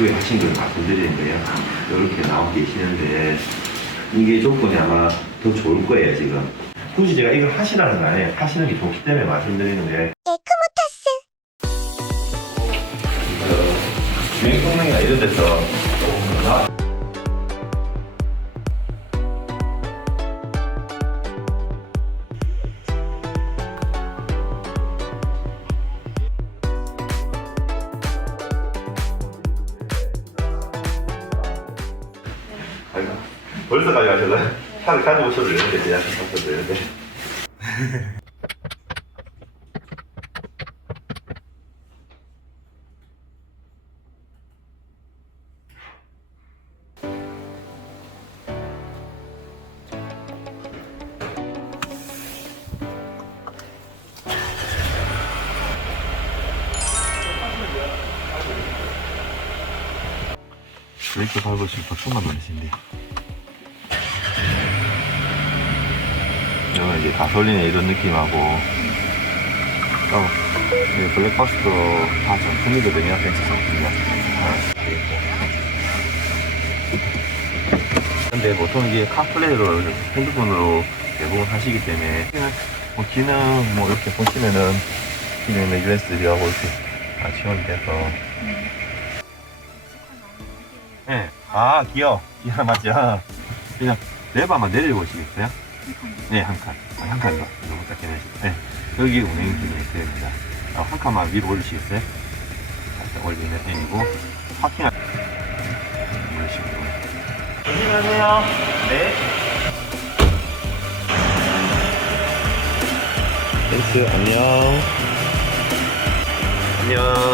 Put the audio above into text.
유튜브에 하신 걸 말씀드리는 거예요. 이렇게 나오고 계시는데 이게 조건이 아마 더 좋을 거예요 지금. 굳이 제가 이걸 하시라는 거 아니에요. 하시는 게 좋기 때문에 말씀드리는 게. 그 주행 성능이나 이런 데서 벌써 가져가실래? 차를 가지고 오셔도 되는데, 그냥 오셔도 되는데. 브레이크 밟으시면 엄청난 놀라신데. 이건 이제 가솔린의 이런 느낌하고, 어, 이 블랙박스도 다 정품이거든요, 벤츠 상품이요. 근데 보통 이게 카플레이로 핸드폰으로 대부분 하시기 때문에, 뭐 기능, 뭐 이렇게 보시면은, 기능은 USB하고 이렇게 다 지원이 돼서, 네. 아, 기어. 기어 맞죠? 그냥 레버만 내려보시겠어요? 네, 한 칸. 아, 한칸 더. 너무 작게 내시고. 네. 여기 운행 기능이 있습니다. 아, 한 칸만 위로 올리시겠어요? 살짝 올리는 편이고, 파킹 올리시고. 조심하세요. 네. 댄스, 안녕. 안녕.